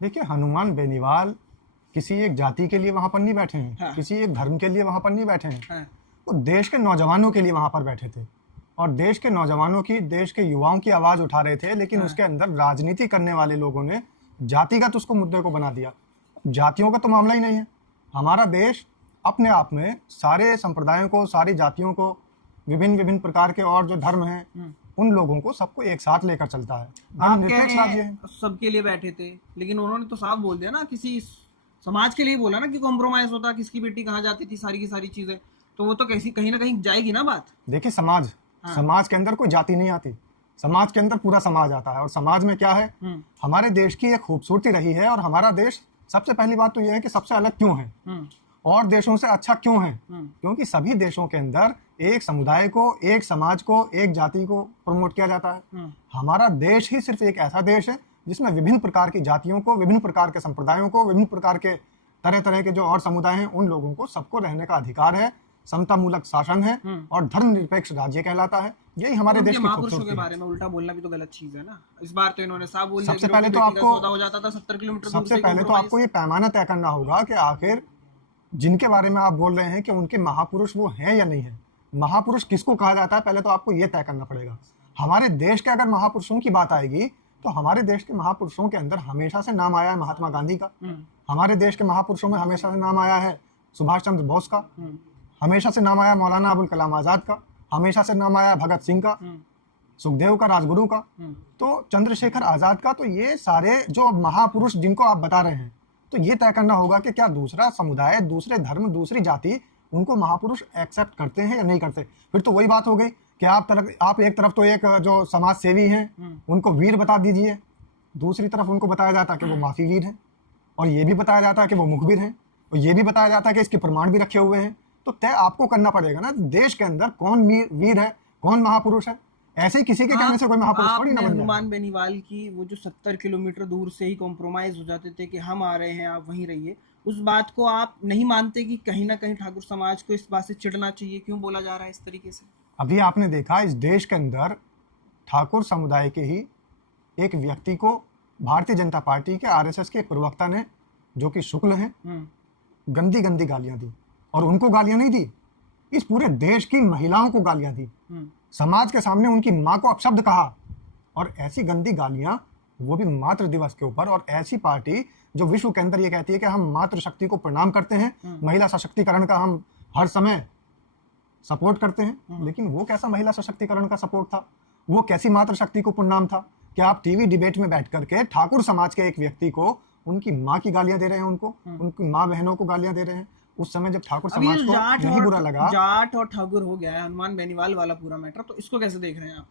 देखिए, हनुमान बेनीवाल किसी एक जाति के लिए वहां पर नहीं बैठे हैं, हाँ। किसी एक धर्म के लिए वहां पर नहीं बैठे हैं। हाँ। वो देश के नौजवानों के लिए वहां पर बैठे थे और देश के नौजवानों की, देश के युवाओं की आवाज उठा रहे थे। लेकिन हाँ। उसके अंदर राजनीति करने वाले लोगों ने जातिगत उसको मुद्दे को बना दिया। जातियों का तो मामला ही नहीं है। हमारा देश अपने आप में सारे संप्रदायों को, सारी जातियों को, विभिन्न विभिन्न प्रकार के और जो धर्म हैं उन लोगों को सबको एक साथ लेकर चलता है। आप कह धर्मनिरपेक्ष रहे राज्य है। हैं सबके लिए बैठे थे, लेकिन उन्होंने तो साफ बोल दिया ना, किसी समाज के लिए बोला ना कि कॉम्प्रोमाइज होता, किसकी बेटी कहाँ जाती थी, सारी की सारी चीजें। तो वो तो कैसी कहीं ना कहीं जाएगी ना बात। देखिए, समाज, समाज के अंदर कोई जाति नहीं आती, समाज के अंदर पूरा समाज आता है। और समाज में क्या है, हमारे देश की एक खूबसूरती रही है। और हमारा देश, सबसे पहली बात तो यह है कि सबसे अलग क्यों है और देशों से अच्छा क्यों है, क्योंकि सभी देशों के अंदर एक समुदाय को, एक समाज को, एक जाति को प्रमोट किया जाता है। हमारा देश ही सिर्फ एक ऐसा देश है जिसमें विभिन्न प्रकार की जातियों को, विभिन्न प्रकार के संप्रदायों को, विभिन्न प्रकार के तरह तरह के जो और समुदाय हैं उन लोगों को सबको रहने का अधिकार है, समतामूलक शासन है और धर्मनिरपेक्ष राज्य कहलाता है। यही हमारे देश की महापुरुषों खूबसूरती के है। बारे में उल्टा बोलना भी तो गलत चीज है ना। इस बार तो इन्होंने साफ बोल दिया सबसे कि पहले तो रोटी बेटी का आपको सौदा हो जाता था 70 किलोमीटर दूर सबसे से पहले तो compromise। आपको ये पैमाना तय करना होगा कि आखिर जिनके बारे में आप बोल रहे हैं कि उनके महापुरुष वो हैं या नहीं है। महापुरुष किसको कहा जाता है, पहले तो आपको ये तय करना पड़ेगा। हमारे देश के अगर महापुरुषों की बात आएगी तो हमारे देश के महापुरुषों के अंदर हमेशा से नाम आया है महात्मा गांधी का। हमारे देश के महापुरुषों में हमेशा से नाम आया है सुभाष चंद्र बोस का। हमेशा से नाम आया मौलाना अबुल कलाम आजाद का। हमेशा से नाम आया भगत सिंह का, सुखदेव का, राजगुरु का, तो चंद्रशेखर आजाद का। तो ये सारे जो महापुरुष जिनको आप बता रहे हैं, तो ये तय करना होगा कि क्या दूसरा समुदाय, दूसरे धर्म, दूसरी जाति उनको महापुरुष एक्सेप्ट करते हैं या नहीं करते। फिर तो वही बात हो गई कि आप एक तरफ तो एक जो समाज सेवी हैं उनको वीर बता दीजिए, दूसरी तरफ उनको बताया जाता है कि वो माफी वीर हैं, और ये भी बताया जाता है कि वो मुखबिर हैं, और ये भी बताया जाता है कि इसके प्रमाण भी रखे हुए हैं। तो तय आपको करना पड़ेगा ना, देश के अंदर कौन वीर है, कौन महापुरुष है। ऐसे ही किसी के कहने से कोई महापुरुष थोड़ी ना बन जाए। हनुमान बेनीवाल की वो जो 70 किलोमीटर दूर से ही कॉम्प्रोमाइज हो जाते थे कि हम आ रहे हैं आप वहीं रहिए, उस बात को आप नहीं मानते कि कहीं ना कहीं ठाकुर समाज को इस बात से चिढ़ना चाहिए? क्यों बोला जा रहा है इस तरीके से? अभी आपने देखा इस देश के अंदर ठाकुर समुदाय के ही एक व्यक्ति को भारतीय जनता पार्टी के आरएसएस के प्रवक्ता ने, जो कि शुक्ल हैं, गंदी गंदी गालियां दी। और उनको गालियां नहीं दी, इस पूरे देश की महिलाओं को गालियां दी। समाज के सामने उनकी मां को अपशब्द कहा, और ऐसी गंदी गालियां, वो भी मातृ दिवस के ऊपर। और ऐसी पार्टी जो विश्व के अंदर ये कहती है कि हम मातृ शक्ति को प्रणाम करते हैं, महिला सशक्तिकरण का हम हर समय सपोर्ट करते हैं, लेकिन वो कैसा महिला सशक्तिकरण का सपोर्ट था, वो कैसी मातृ शक्ति को प्रणाम था? क्या आप टीवी डिबेट में बैठ करके ठाकुर समाज के एक व्यक्ति को, उनकी माँ की गालियां दे रहे हैं, उनकी माँ बहनों को गालियां दे रहे हैं? उस समय जब ठाकुर समाज को नहीं बुरा लगा, जाट और ठाकुर हो गया है हनुमान बेनीवाल वाला पूरा मैटर, तो इसको कैसे देख रहे हैं आप?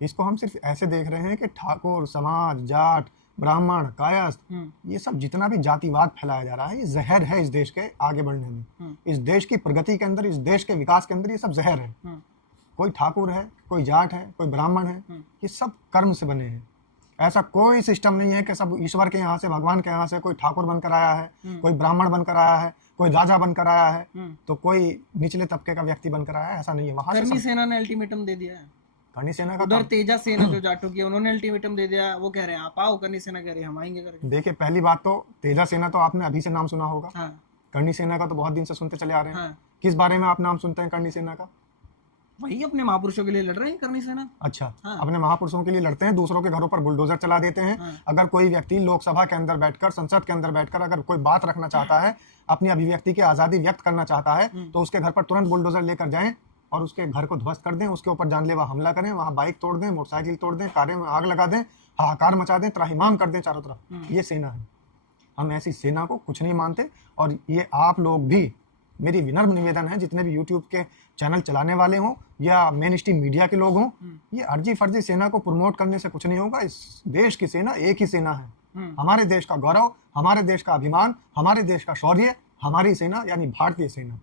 इसको हम सिर्फ ऐसे देख रहे हैं कि ठाकुर समाज, जाट, ब्राह्मण, कायस्थ, ये सब जितना भी जातिवाद फैलाया जा रहा है, ये जहर है इस देश के आगे बढ़ने में, इस देश की प्रगति के अंदर, इस देश के विकास के अंदर। ये सब जहर है। कोई ठाकुर है, कोई जाट है, कोई ब्राह्मण है, ये सब कर्म से बने हैं। ऐसा कोई सिस्टम नहीं है कि सब ईश्वर के यहाँ से, भगवान के यहाँ से कोई ठाकुर बनकर आया है, कोई ब्राह्मण बनकर आया है, कोई राजा बनकर आया है, तो कोई निचले तबके का व्यक्ति बनकर आया है। ऐसा नहीं है। वहां करनी सेना ने अल्टीमेटम दे दिया है। करनी सेना का उधर तेजा सेना जो जाटों की, उन्होंने अल्टीमेटम दे दिया। वो कह रहे हैं आप आओ, करनी सेना कह रही है हम आएंगे करके। देखिए, पहली बात तो तेजा सेना तो आपने अभी से नाम सुना होगा। हाँ। करनी सेना का तो बहुत दिन से सुनते चले आ रहे हैं। हाँ। किस बारे में आप नाम सुनते हैं करनी सेना का? वही अपने महापुरुषों के लिए लड़ रहे हैं करनी सेना। अच्छा। हाँ। अपने महापुरुषों के लिए लड़ते हैं, दूसरों के घरों पर बुलडोजर चला देते हैं। हाँ। अगर कोई व्यक्ति लोकसभा के अंदर बैठकर, संसद के अंदर बैठकर अगर कोई बात रखना चाहता है, अपनी अभिव्यक्ति की आजादी व्यक्त करना चाहता है, तो उसके घर पर तुरंत बुलडोजर लेकर जाएं और उसके घर को ध्वस्त कर दें, उसके ऊपर जानलेवा हमला करें, वहां बाइक तोड़ दें, मोटरसाइकिल तोड़ दें, कारें में आग लगा दें, हाहाकार मचा दें, त्राहिमाम कर दें चारों तरफ। ये सेना है। हम ऐसी सेना को कुछ नहीं मानते। और ये आप लोग भी, मेरी विनम्र निवेदन है, जितने भी यूट्यूब के चैनल चलाने वाले हों या मेन स्ट्रीम मीडिया के लोग हों, ये अर्जी फर्जी सेना को प्रमोट करने से कुछ नहीं होगा। इस देश की सेना एक ही सेना है। हमारे देश का गौरव, हमारे देश का अभिमान, हमारे देश का शौर्य, हमारी सेना यानी भारतीय सेना।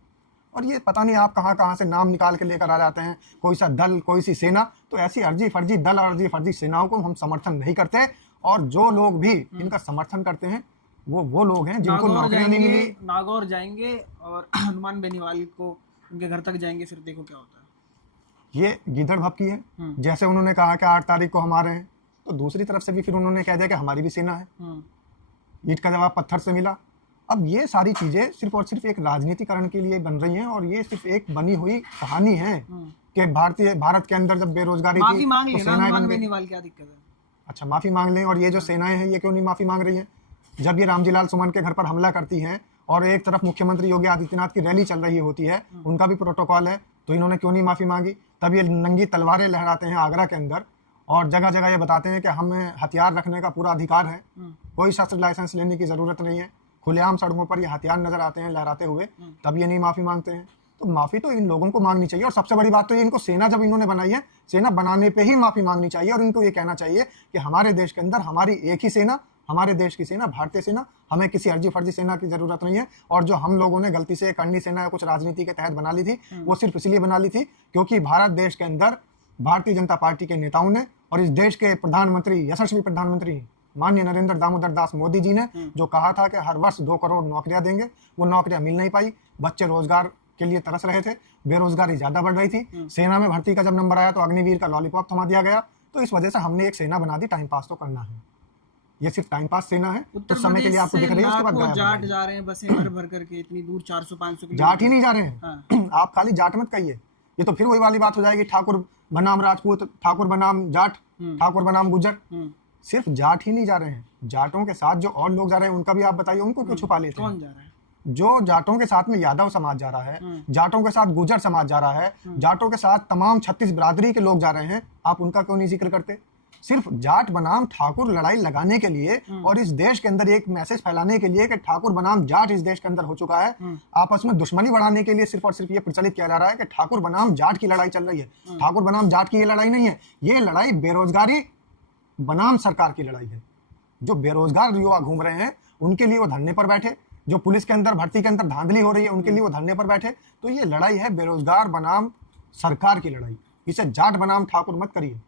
और ये पता नहीं आप कहाँ कहाँ से नाम निकाल के लेकर आ जाते हैं, कोई सा दल, कोई सी सेना। तो ऐसी अर्जी फर्जी दल और अर्जी फर्जी सेनाओं को हम समर्थन नहीं करते। और जो लोग भी इनका समर्थन करते हैं वो लोग हैं जिनको नौकरियां नहीं मिली। नागौर जाएंगे और हनुमान बेनीवाल को उनके घर तक जाएंगे, फिर देखो क्या होता है। ये गिदड़ भपकी है। जैसे उन्होंने कहा कि 8 तारीख को हम आ रहे हैं, तो दूसरी तरफ से भी फिर उन्होंने कह दिया कि हमारी भी सेना है। ईंट का जवाब पत्थर से मिला। अब ये सारी चीजें सिर्फ और सिर्फ एक राजनीतिकरण के लिए बन रही हैं, और ये सिर्फ एक बनी हुई कहानी है कि भारत के अंदर जब बेरोजगारी माफी थी मांग तो लेना सेनाएं हनुमान बन गई। बेनीवाल, क्या दिक्कत है? अच्छा, माफी मांग लें, और ये जो सेनाएं हैं ये क्यों नहीं माफी मांग रही हैं? जब ये रामजी लाल सुमन के घर पर हमला करती हैं और एक तरफ मुख्यमंत्री योगी आदित्यनाथ की रैली चल रही होती है, उनका भी प्रोटोकॉल है, तो इन्होंने क्यों नहीं माफी मांगी? तब ये नंगी तलवारें लहराते हैं आगरा के अंदर, और जगह जगह ये बताते हैं कि हमें हथियार रखने का पूरा अधिकार है, कोई शस्त्र लाइसेंस लेने की जरूरत नहीं है। खुलेआम सड़कों पर ये हथियार नजर आते हैं लहराते हुए, तब ये नहीं माफी मांगते हैं। तो माफी तो इन लोगों को मांगनी चाहिए, और सबसे बड़ी बात तो ये, इनको सेना जब इन्होंने बनाई है, सेना बनाने पे ही माफी मांगनी चाहिए, और इनको ये कहना चाहिए कि हमारे देश के अंदर हमारी एक ही सेना, हमारे देश की सेना, भारतीय सेना, हमें किसी अर्जी फर्जी सेना की जरूरत नहीं है। और जो हम लोगों ने गलती से करनी सेना कुछ राजनीति के तहत बना ली थी, वो सिर्फ इसलिए बना ली थी क्योंकि भारत देश के अंदर भारतीय जनता पार्टी के नेताओं ने और इस देश के प्रधानमंत्री, यशस्वी प्रधानमंत्री माननीय नरेंद्र दामोदर दास मोदी जी ने जो कहा था कि हर वर्ष 2 करोड़ नौकरियां देंगे, वो नौकरियां मिल नहीं पाई। बच्चे रोजगार के लिए तरस रहे थे, बेरोजगारी ज्यादा बढ़ रही थी। सेना में भर्ती का जब नंबर आया तो अग्निवीर का लॉलीपॉप थमा दिया गया। तो इस वजह से हमने एक सेना बना दी, टाइम पास तो करना है। ये सिर्फ टाइम पास सेना है, कुछ समय के लिए आपको दिख रही है, उसके बाद गायब हो जाट जाएगी। जा रहे हैं बसें भर भर करके इतनी दूर, 400-500 किलोमीटर। जाट ही नहीं जा रहे हैं। आप खाली जाट मत कहिए, ये तो फिर वही वाली बात हो जाएगी, ठाकुर बनाम राजपूत, ठाकुर बनाम जाट, ठाकुर बनाम गुज्जर। सिर्फ जाट ही नहीं जा रहे हैं, जाटों के साथ जो और लोग जा रहे हैं उनका भी आप बताइए, उनको क्यों छुपा लेते हैं? कौन जा रहा है? जो जाटों के साथ में यादव समाज जा रहा है, जाटों के साथ गुर्जर समाज जा रहा है, जाटों के साथ तमाम 36 बिरादरी के लोग जा रहे हैं, आप उनका क्यों नहीं जिक्र करते? सिर्फ जाट बनाम ठाकुर लड़ाई लगाने के लिए और इस देश के अंदर एक मैसेज फैलाने के लिए कि ठाकुर बनाम जाट इस देश के अंदर हो चुका है, आपस में दुश्मनी बढ़ाने के लिए सिर्फ और सिर्फ ये प्रचलित किया जा रहा है कि ठाकुर बनाम जाट की लड़ाई चल रही है। ठाकुर बनाम जाट की ये लड़ाई नहीं है, ये लड़ाई बेरोजगारी बनाम सरकार की लड़ाई है। जो बेरोजगार युवा घूम रहे हैं उनके लिए वो धरने पर बैठे, जो पुलिस के अंदर भर्ती के अंदर धांधली हो रही है उनके लिए वो धरने पर बैठे। तो ये लड़ाई है बेरोजगार बनाम सरकार की लड़ाई, इसे जाट बनाम ठाकुर मत करिए।